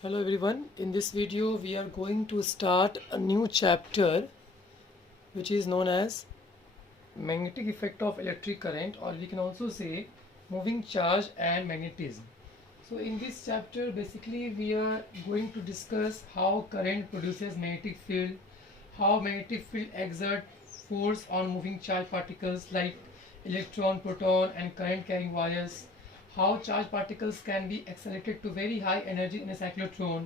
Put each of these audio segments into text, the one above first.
Hello everyone, in this video we are going to start a new chapter which is known as magnetic effect of electric current, or we can also say moving charge and magnetism. So in this chapter basically we are going to discuss how current produces magnetic field, how magnetic field exert force on moving charge particles like electron, proton and current carrying wires, how charged particles can be accelerated to very high energy in a cyclotron,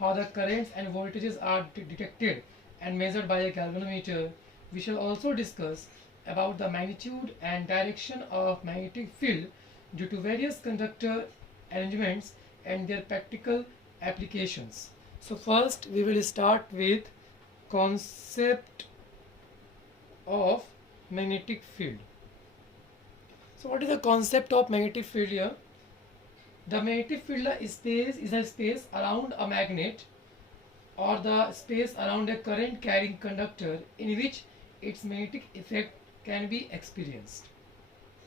how the currents and voltages are detected and measured by a galvanometer. We shall also discuss about the magnitude and direction of magnetic field due to various conductor arrangements and their practical applications. So first we will start with concept of magnetic field. So what is the concept of magnetic field here? The magnetic field is a space around a magnet or the space around a current carrying conductor in which its magnetic effect can be experienced.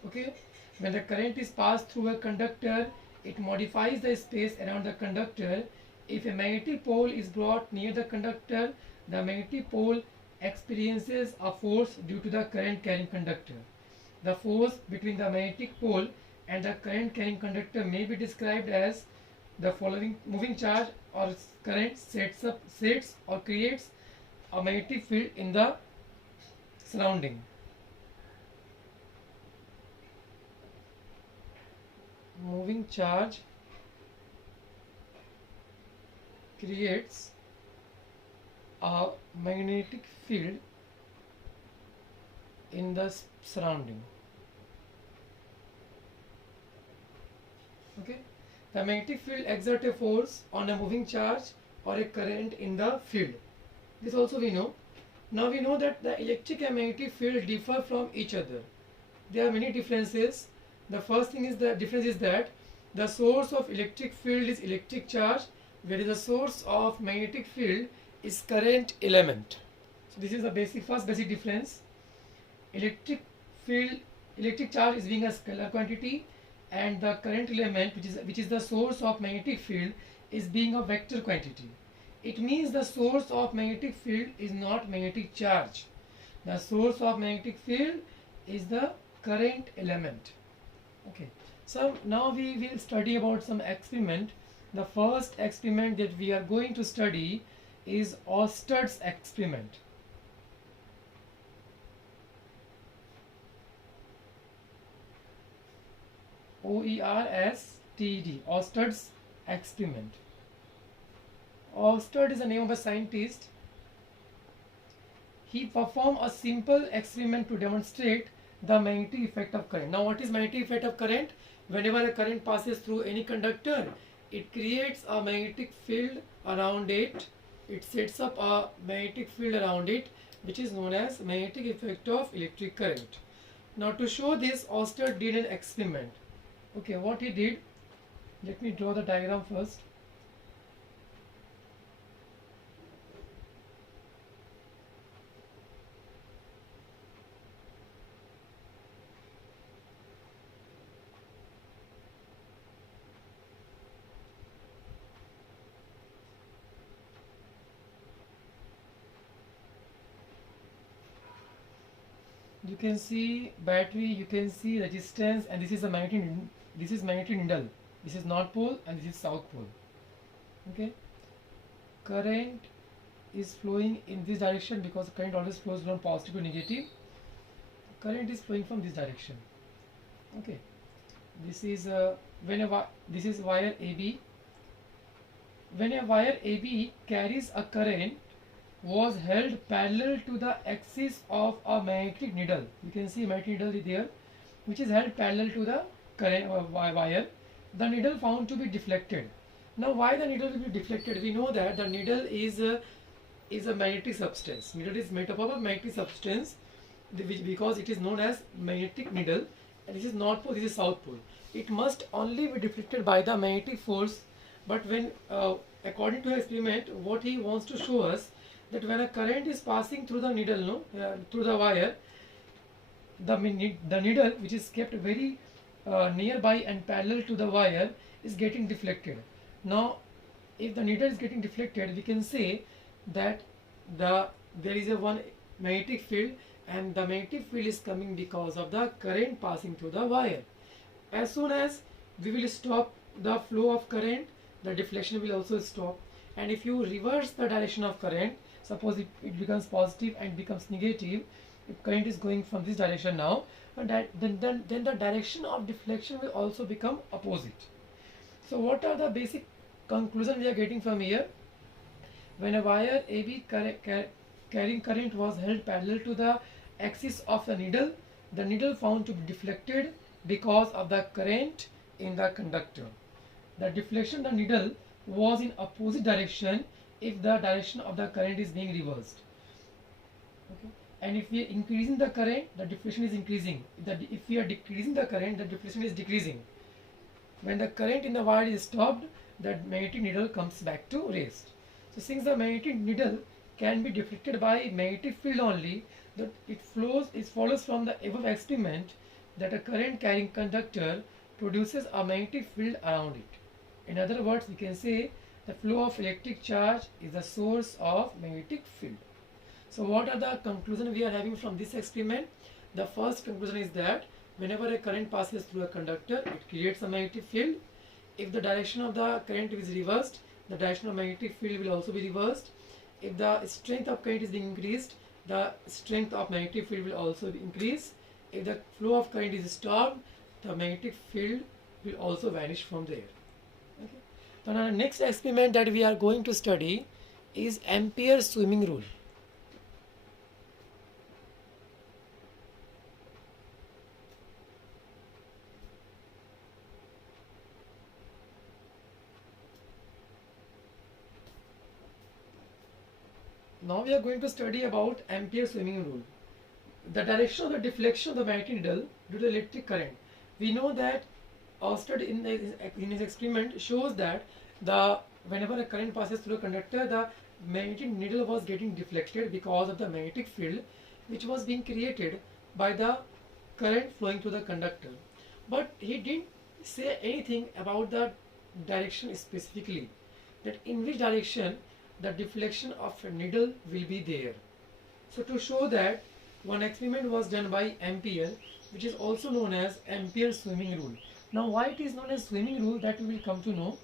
Okay, when the current is passed through a conductor, it modifies the space around the conductor. If a magnetic pole is brought near the conductor, the magnetic pole experiences a force due to the current carrying conductor. The force between the magnetic pole and the current carrying conductor may be described as the following: moving charge or current sets or creates a magnetic field in the surrounding. Moving charge creates a magnetic field in the surrounding. Okay, the magnetic field exerts a force on a moving charge or a current in the field. This also we know. Now we know that the electric and magnetic field differ from each other. There are many differences. The first thing is the difference is that the source of electric field is electric charge, whereas the source of magnetic field is current element. So this is the first basic difference. Electric field, electric charge is being a scalar quantity, and the current element, which is the source of magnetic field, is being a vector quantity. It means the source of magnetic field is not magnetic charge. The source of magnetic field is the current element. Okay, so now we will study about some experiment. The first experiment that we are going to study is Oersted's experiment. OERSTED, Oersted's experiment. Oersted is the name of a scientist. He performed a simple experiment to demonstrate the magnetic effect of current. Now what is magnetic effect of current? Whenever a current passes through any conductor, it creates a magnetic field around it. It sets up a magnetic field around it, which is known as magnetic effect of electric current. Now to show this, Oersted did an experiment. Okay, what he did, let me draw the diagram first. You can see battery, you can see resistance, and this is a magnetic needle. This is north pole and this is south pole. Okay, current is flowing in this direction because current always flows from positive to negative. Current is flowing from this direction. Okay, this is this is wire AB. When a wire AB carries a current was held parallel to the axis of a magnetic needle. You can see magnetic needle there, which is held parallel to the current wire. The needle found to be deflected. Now, why the needle will be deflected? We know that the needle is a magnetic substance. Needle is made up of a magnetic substance, because it is known as magnetic needle. And this is north pole. This is south pole. It must only be deflected by the magnetic force. But when, according to experiment, what he wants to show us, that when a current is passing through the needle, through the wire, the needle, which is kept very nearby and parallel to the wire, is getting deflected. Now if the needle is getting deflected, we can say that the there is a one magnetic field, and the magnetic field is coming because of the current passing through the wire. As soon as we will stop the flow of current, the deflection will also stop. And if you reverse the direction of current, suppose it becomes positive and becomes negative, if current is going from this direction now, and then the direction of deflection will also become opposite. So what are the basic conclusion we are getting from here? When a wire AB carrying current was held parallel to the axis of the needle found to be deflected because of the current in the conductor. The deflection of the needle was in opposite direction if the direction of the current is being reversed. Okay. And if we are increasing the current, the deflection is increasing. If we are decreasing the current, the deflection is decreasing. When the current in the wire is stopped, the magnetic needle comes back to rest. So since the magnetic needle can be deflected by magnetic field only, that it follows from the above experiment that a current carrying conductor produces a magnetic field around it. In other words, we can say the flow of electric charge is the source of magnetic field. So what are the conclusions we are having from this experiment? The first conclusion is that whenever a current passes through a conductor, it creates a magnetic field. If the direction of the current is reversed, the direction of magnetic field will also be reversed. If the strength of current is being increased, the strength of magnetic field will also increase. If the flow of current is stopped, the magnetic field will also vanish from there. Okay. So now the next experiment that we are going to study is Ampere's swimming rule. Now we are going to study about Ampere's swimming rule. The direction of the deflection of the magnetic needle due to electric current. We know that Oersted in his experiment shows that whenever a current passes through a conductor, the magnetic needle was getting deflected because of the magnetic field which was being created by the current flowing through the conductor. But he didn't say anything about the direction specifically, that in which direction the deflection of a needle will be there. So to show that, one experiment was done by Ampere, which is also known as Ampere's swimming rule. Now why it is known as swimming rule, that we will come to know.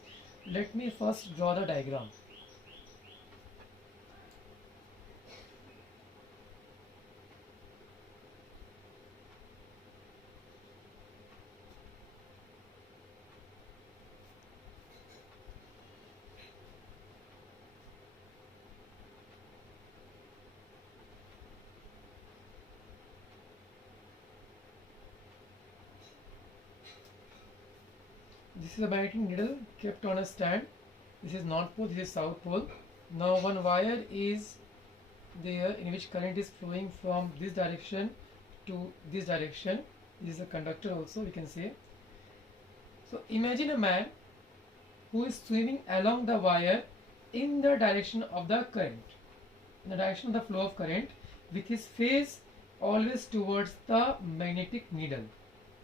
Let me first draw the diagram. This is a magnetic needle kept on a stand. This is North Pole, this is South Pole. Now one wire is there in which current is flowing from this direction to this direction. This is a conductor also, we can say. So imagine a man who is swimming along the wire in the direction of the current, in the direction of the flow of current, with his face always towards the magnetic needle.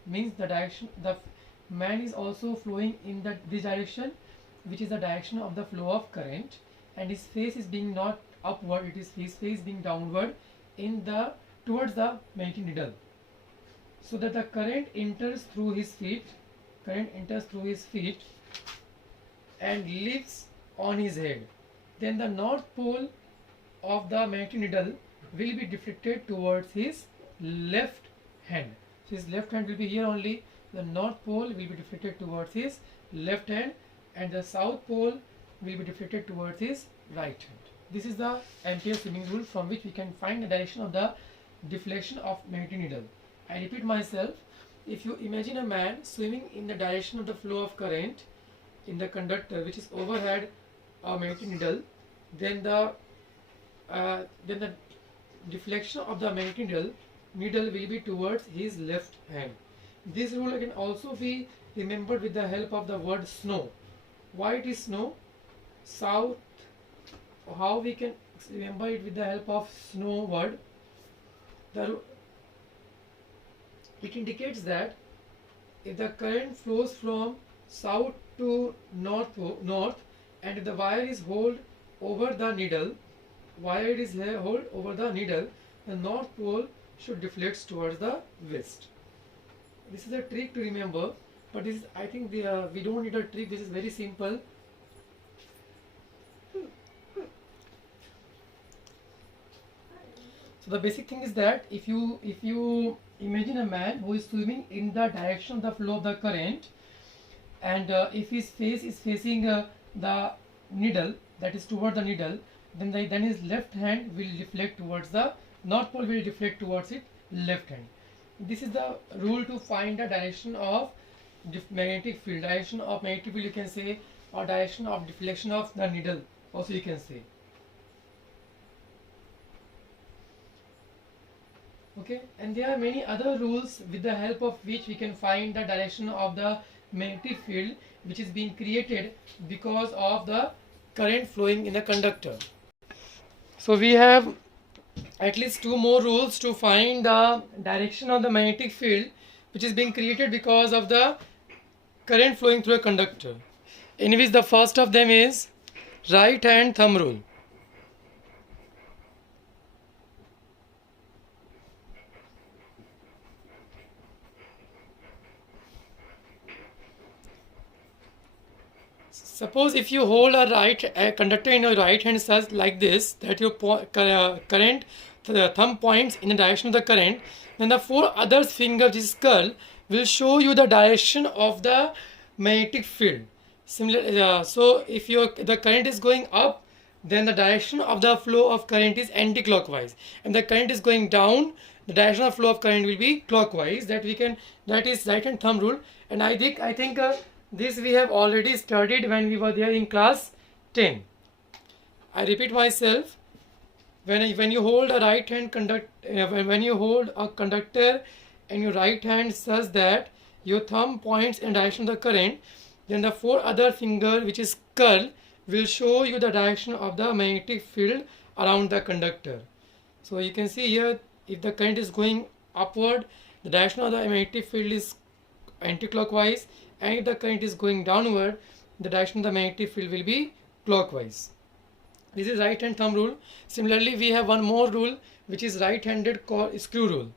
Means the man is also flowing in this direction, which is the direction of the flow of current, and his face is being not upward, it is his face being downward towards the magnetic needle, so that the current enters through his feet and leaves on his head. Then the north pole of the magnetic needle will be deflected towards his left hand. So his left hand will be here only. The north pole will be deflected towards his left hand, and the south pole will be deflected towards his right hand. This is the Ampere's swimming rule, from which we can find the direction of the deflection of magnetic needle. I repeat myself, if you imagine a man swimming in the direction of the flow of current in the conductor which is overhead a magnetic needle, then the deflection of the magnetic needle will be towards his left hand. This rule can also be remembered with the help of the word snow. Why it is snow? South. How we can remember it with the help of snow word? It indicates that if the current flows from south to north, and if the wire is held over the needle, held over the needle, the north pole should deflect towards the west. This is a trick to remember, but this is, I think we don't need a trick. This is very simple. So the basic thing is that if you imagine a man who is swimming in the direction of the flow of the current, and if his face is facing the needle, that is toward the needle, then his left hand will deflect towards the north pole, will deflect towards its left hand. This is the rule to find the direction of magnetic field. Direction of magnetic field, you can say, or direction of deflection of the needle also you can say. Okay, and there are many other rules with the help of which we can find the direction of the magnetic field which is being created because of the current flowing in the conductor. So we have at least two more rules to find the direction of the magnetic field which is being created because of the current flowing through a conductor. In which the first of them is right hand thumb rule. Suppose if you hold a conductor in your right hand such like this, that your current, the thumb points in the direction of the current, then the four other fingers, this curl, will show you the direction of the magnetic field. Similar, so if the current is going up, then the direction of the flow of current is anti-clockwise, and the current is going down, the direction of flow of current will be clockwise. That is right hand thumb rule, and I think this we have already studied when we were there in class 10. I repeat myself. When you hold a right hand when you hold a conductor in your right hand such that your thumb points in direction of the current, then the four other finger, which is curl, will show you the direction of the magnetic field around the conductor. So you can see here, if the current is going upward, the direction of the magnetic field is anti-clockwise, and if the current is going downward, the direction of the magnetic field will be clockwise. This is right hand thumb rule. Similarly, we have one more rule which is right handed screw rule.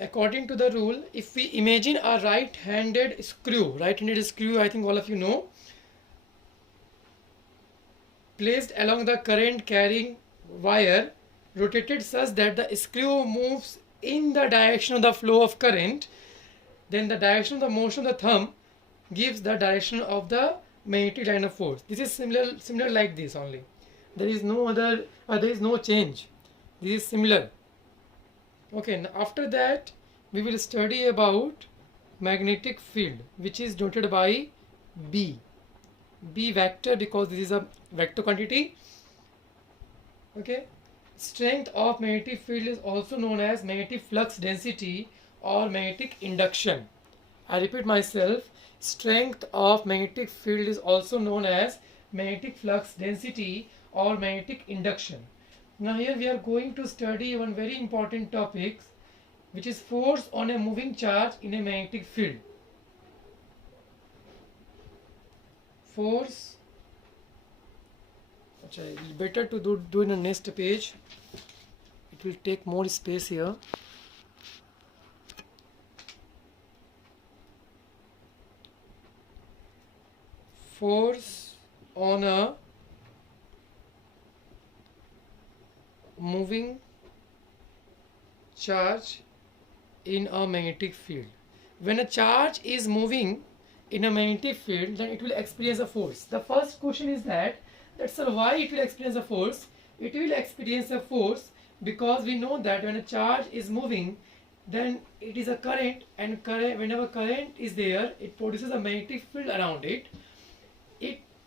According to the rule, if we imagine a right-handed screw, I think all of you know, placed along the current carrying wire, rotated such that the screw moves in the direction of the flow of current, then the direction of the motion of the thumb gives the direction of the magnetic line of force. This is similar like this only. There is no other, there is no change. This is similar. Okay, now after that we will study about magnetic field, which is denoted by B. B vector, because this is a vector quantity. Okay, strength of magnetic field is also known as magnetic flux density or magnetic induction. I repeat myself, strength of magnetic field is also known as magnetic flux density or magnetic induction. Now here we are going to study one very important topic, which is force on a moving charge in a magnetic field. Force, it is better to do in the next page. It will take more space here. Force on a moving charge in a magnetic field. When a charge is moving in a magnetic field, then it will experience a force. The first question is that's why it will experience a force. It will experience a force because we know that when a charge is moving, then it is a current, and whenever current is there, it produces a magnetic field around it.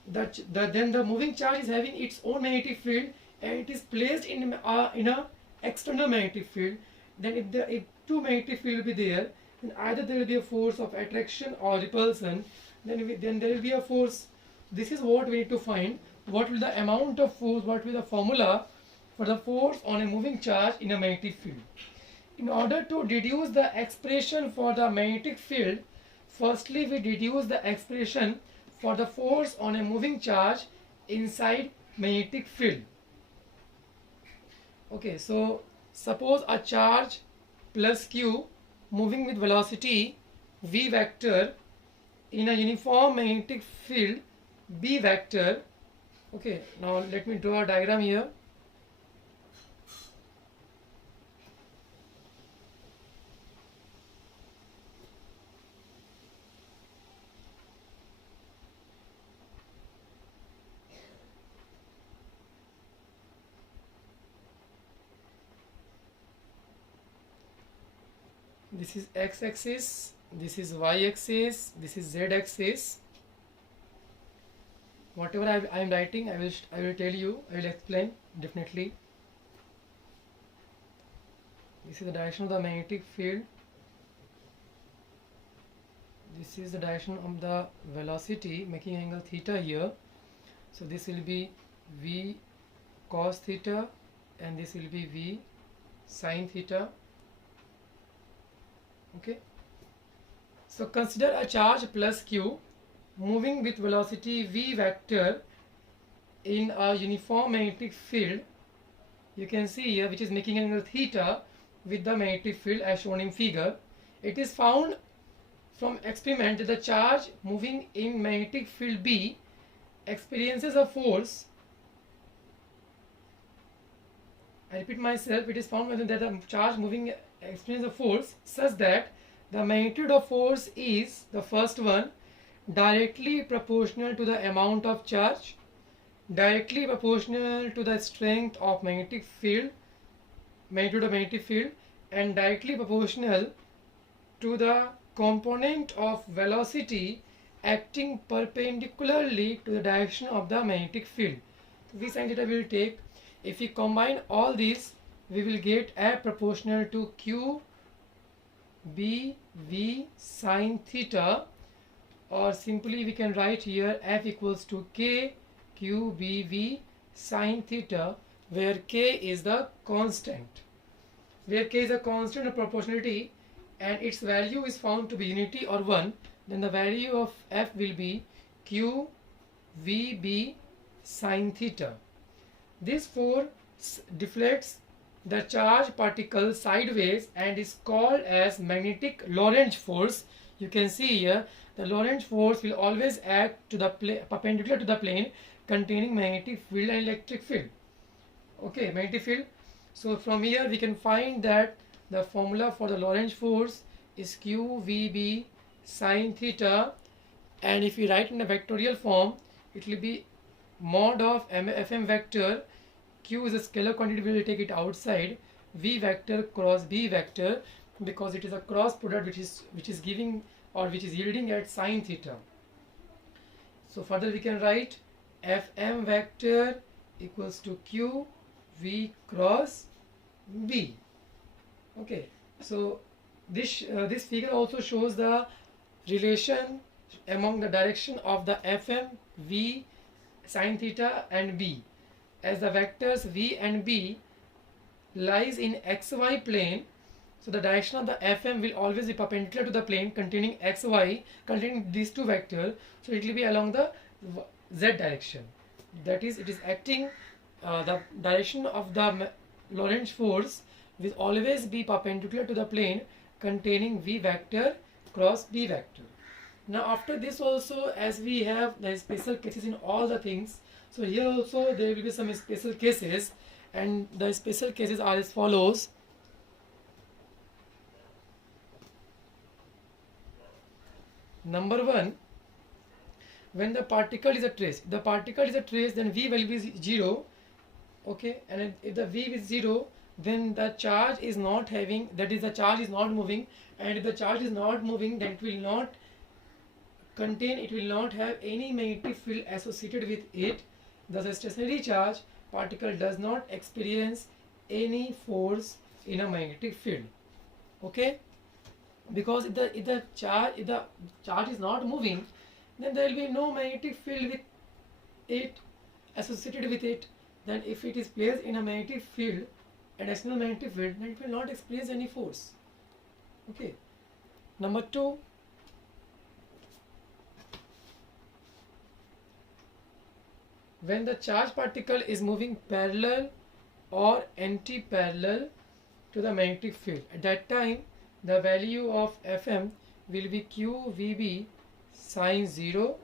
Then the moving charge is having its own magnetic field, and it is placed in a external magnetic field. Then if two magnetic field will be there, then either there will be a force of attraction or repulsion, then there will be a force. This is what we need to find. What will the amount of force, what will the formula for the force on a moving charge in a magnetic field. In order to deduce the expression for the magnetic field, firstly we deduce the expression for the force on a moving charge inside magnetic field. Okay, so suppose a charge plus q moving with velocity v vector in a uniform magnetic field b vector. Okay, now let me draw a diagram here. This is x-axis, this is y-axis, this is z-axis. Whatever I am writing, I will tell you, I will explain definitely. This is the direction of the magnetic field. This is the direction of the velocity making angle theta here. So this will be v cos theta and this will be v sin theta. Okay, so consider a charge plus q moving with velocity v vector in a uniform magnetic field. You can see here, which is making angle theta with the magnetic field as shown in figure. It is found from experiment that the charge moving in magnetic field B experiences a force. I repeat myself, it is found that the charge moving experiences a force such that the magnitude of force is, the first one, directly proportional to the amount of charge, directly proportional to the strength of magnetic field, magnitude of magnetic field, and directly proportional to the component of velocity acting perpendicularly to the direction of the magnetic field. V sin theta will take, if we combine all these, we will get F proportional to Q B V sin theta, or simply we can write here F equals to K Q B V sin theta, where K is the constant. Where K is a constant of proportionality and its value is found to be unity or 1, then the value of F will be Q V B sin theta. This force deflects the charged particle sideways and is called as magnetic Lorentz force. You can see here the Lorentz force will always act to the perpendicular to the plane containing magnetic field and electric field. Okay, magnetic field. So from here we can find that the formula for the Lorentz force is QVB sin theta, and if we write in a vectorial form, it will be mod of Fm vector. Q is a scalar quantity, we will take it outside, V vector cross B vector, because it is a cross product which is giving or which is yielding at sin theta. So further we can write Fm vector equals to Q V cross B. Okay, so this figure also shows the relation among the direction of the Fm, V, sin theta and B, as the vectors V and B lies in xy plane. So the direction of the Fm will always be perpendicular to the plane containing xy, containing these two vectors. So it will be along the z direction. That is, it is acting, the direction of the Lorentz force will always be perpendicular to the plane containing V vector cross B vector. Now after this also, as we have the special cases in all the things, so here also there will be some special cases, and the special cases are as follows. Number one, when the particle is at rest. If the particle is at rest, then V will be 0. Okay, and if the V is 0, then the charge is not having, that is, the charge is not moving, and if the charge is not moving, then it will not contain, it will not have any magnetic field associated with it. Thus a stationary charge particle does not experience any force in a magnetic field. Okay, because if the charge is not moving, then there will be no magnetic field with it, associated with it. then if it is placed in a magnetic field, an external magnetic field, then it will not experience any force. Okay. Number 2, when the charged particle is moving parallel or anti-parallel to the magnetic field, at that time the value of Fm will be QVB sine 0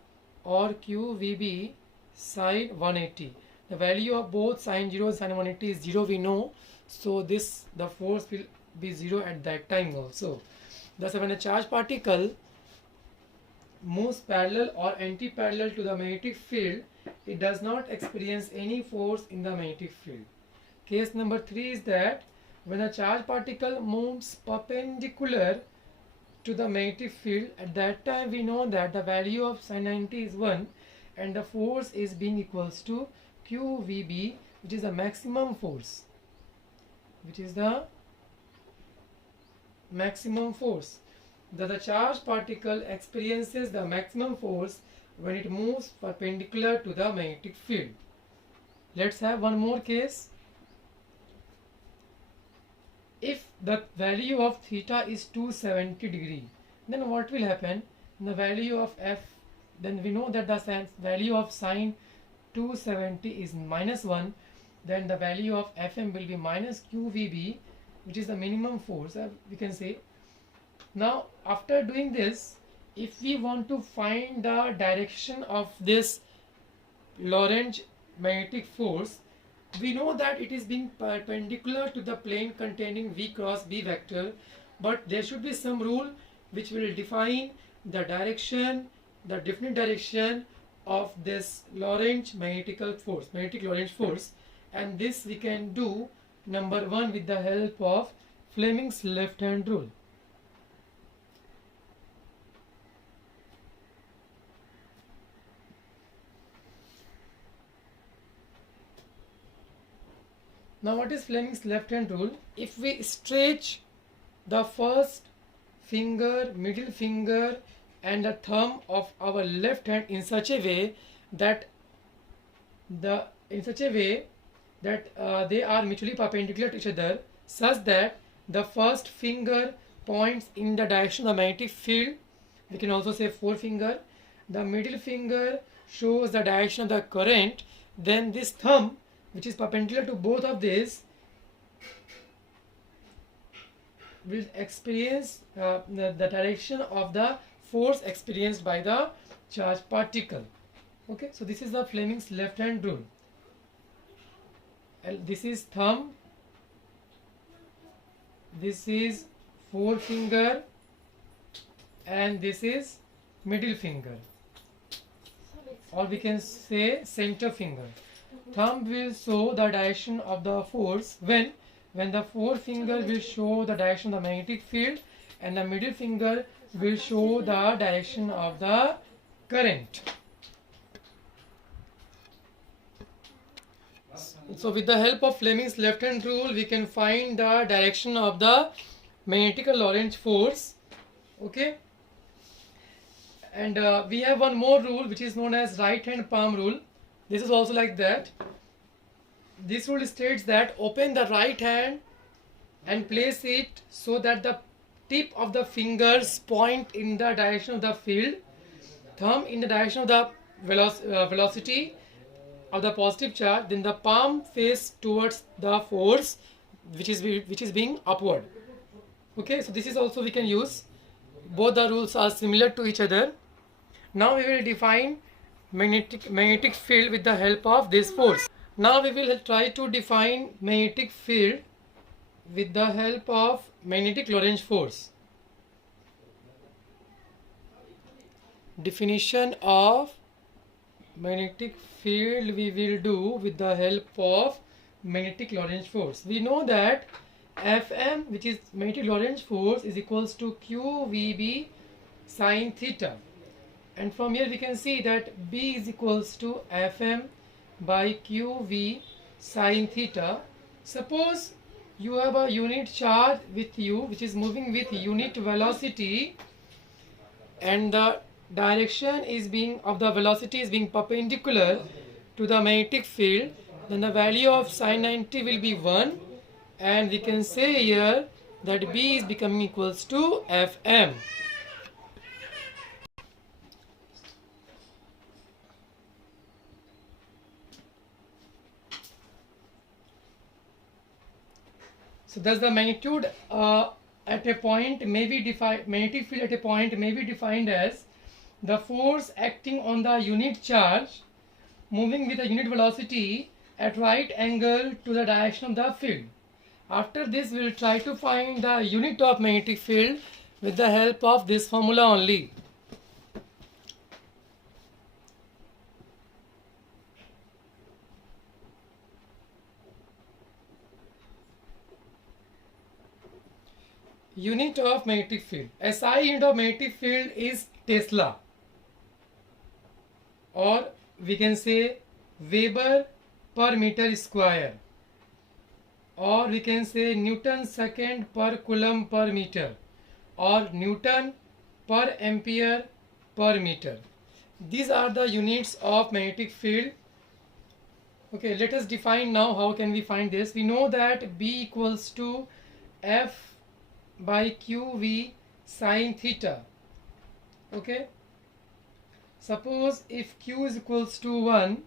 or QVB sine 180. The value of both sine 0 and sine 180 is 0, we know, so the force will be 0 at that time also. Thus, when a charged particle moves parallel or anti-parallel to the magnetic field, it does not experience any force in the magnetic field. Case number 3 is that when a charged particle moves perpendicular to the magnetic field, at that time we know that the value of sine 90 is 1 and the force is being equals to QVB, which is the maximum force. The charged particle experiences the maximum force when it moves perpendicular to the magnetic field. Let's have one more case. If the value of theta is 270 degree, then what will happen? The value of F, then we know that the value of sine 270 is minus 1, then the value of Fm will be minus QVB, which is the minimum force, we can say. Now after doing this, if we want to find the direction of this Lorentz magnetic force, we know that it is being perpendicular to the plane containing V cross B vector, but there should be some rule which will define the direction, the definite direction of this Lorentz magnetic Lorentz force, and this we can do, number 1, with the help of Fleming's left hand rule. Now what is Fleming's left hand rule? If we stretch the first finger, middle finger and the thumb of our left hand in such a way that they are mutually perpendicular to each other, such that the first finger points in the direction of the magnetic field, we can also say forefinger, the middle finger shows the direction of the current, then this thumb, which is perpendicular to both of these, will experience the direction of the force experienced by the charged particle. Okay, so this is the Fleming's left hand rule. And this is thumb, this is forefinger, and this is middle finger, or we can say center finger. Thumb will show the direction of the force when the forefinger will show the direction of the magnetic field, and the middle finger will show the direction of the current. So with the help of Fleming's left hand rule, we can find the direction of the magnetic Lorentz force. Okay, and we have one more rule which is known as right hand palm rule. This is also like that. This rule states that open the right hand and place it so that the tip of the fingers point in the direction of the field, thumb in the direction of the velocity of the positive charge, then the palm face towards the force which is being upward. Okay, so this is also we can use. Both the rules are similar to each other. Now we will define magnetic field with the help of this force. Now we will try to define magnetic field with the help of magnetic Lorentz force. Definition of magnetic field we will do with the help of magnetic Lorentz force. We know that Fm, which is magnetic Lorentz force, is equals to QVB sine theta, and from here we can see that B is equals to Fm by QV sine theta. Suppose you have a unit charge with you which is moving with unit velocity, and the direction is being of the velocity is being perpendicular to the magnetic field, then the value of sine 90 will be 1, and we can say here that B is becoming equals to Fm. So thus the magnitude at a point may be defined, magnetic field at a point may be defined as the force acting on the unit charge moving with a unit velocity at right angle to the direction of the field. After this, we will try to find the unit of magnetic field with the help of this formula only. Unit of magnetic field. SI unit of magnetic field is Tesla, or we can say Weber per meter square, or we can say Newton second per coulomb per meter, or Newton per ampere per meter. These are the units of magnetic field. Okay, let us define now how can we find this. We know that B equals to F by QV sine theta. Okay, suppose if Q is equals to 1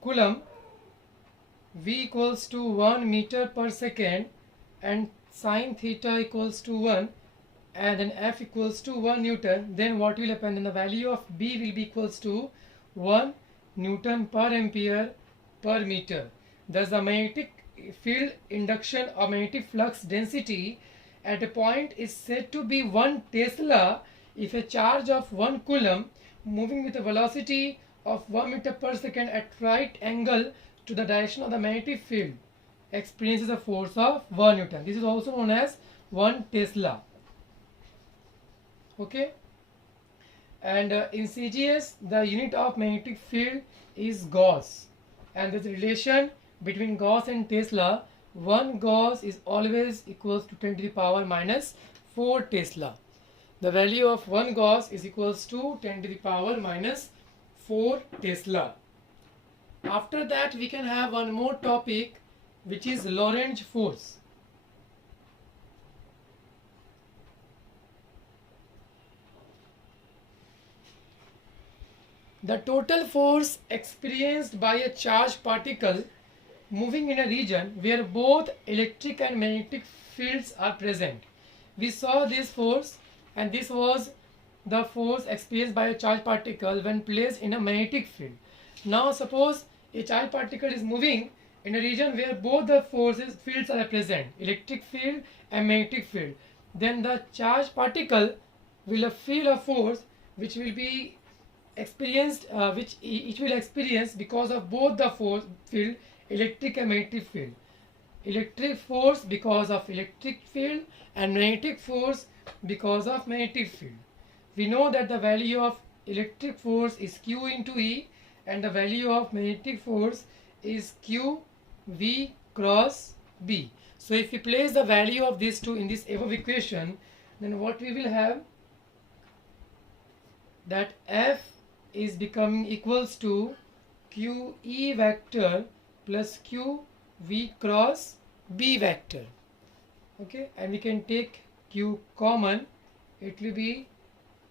coulomb, V equals to 1 meter per second, and sine theta equals to 1, and then F equals to 1 Newton, then what will happen? Then the value of B will be equals to 1 Newton per ampere per meter. Thus the magnetic field induction or magnetic flux density at a point is said to be 1 Tesla if a charge of 1 coulomb moving with a velocity of 1 meter per second at right angle to the direction of the magnetic field experiences a force of 1 Newton. This is also known as 1 Tesla. Okay, and in CGS the unit of magnetic field is Gauss, and the relation between Gauss and Tesla, 1 Gauss is always equals to 10 to the power minus 4 Tesla. The value of 1 Gauss is equals to 10 to the power minus 4 Tesla. After that we can have one more topic, which is Lorentz force. The total force experienced by a charged particle moving in a region where both electric and magnetic fields are present. We saw this force, and this was the force experienced by a charged particle when placed in a magnetic field. Now suppose a charged particle is moving in a region where both the fields are present, electric field and magnetic field. Then the charged particle will feel a force which will be experienced, which it will experience because of both the force field, electric and magnetic field. Electric force because of electric field, and magnetic force because of magnetic field. We know that the value of electric force is Q into E, and the value of magnetic force is Q V cross B. So if we place the value of these two in this above equation, then what we will have, that F is becoming equals to Q E vector plus Q V cross B vector. Okay, and we can take Q common, it will be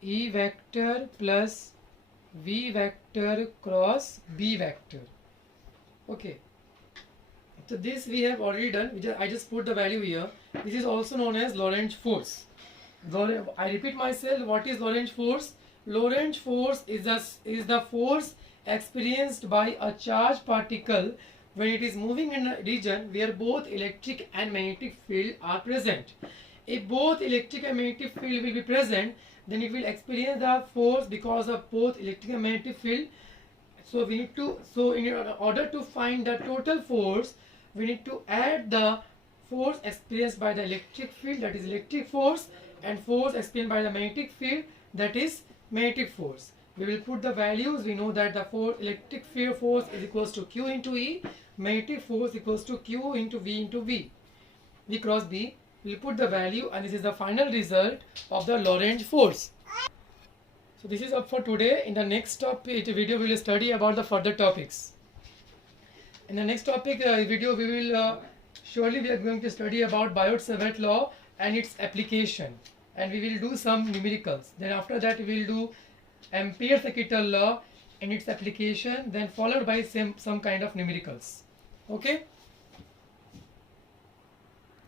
E vector plus V vector cross B vector. Okay, so this we have already done. I just put the value here. This is also known as Lorentz force. I repeat myself, what is Lorentz force? Lorentz force is the force experienced by a charged particle when it is moving in a region where both electric and magnetic field are present. If both electric and magnetic field will be present, then it will experience the force because of both electric and magnetic field. So we need to, in order to find the total force, we need to add the force experienced by the electric field, that is electric force, and force experienced by the magnetic field, that is magnetic force. We will put the values. We know that the electric field force is equals to Q into E, magnetic force equals to Q into V cross B. We will put the value, and this is the final result of the Lorentz force. So this is up for today. In the next video we will study about the further topics. In the next topic video, we will surely we are going to study about Biot-Savart law and its application, and we will do some numericals. Then after that we will do Ampere-Circuital law and its application, then followed by some kind of numericals. Okay.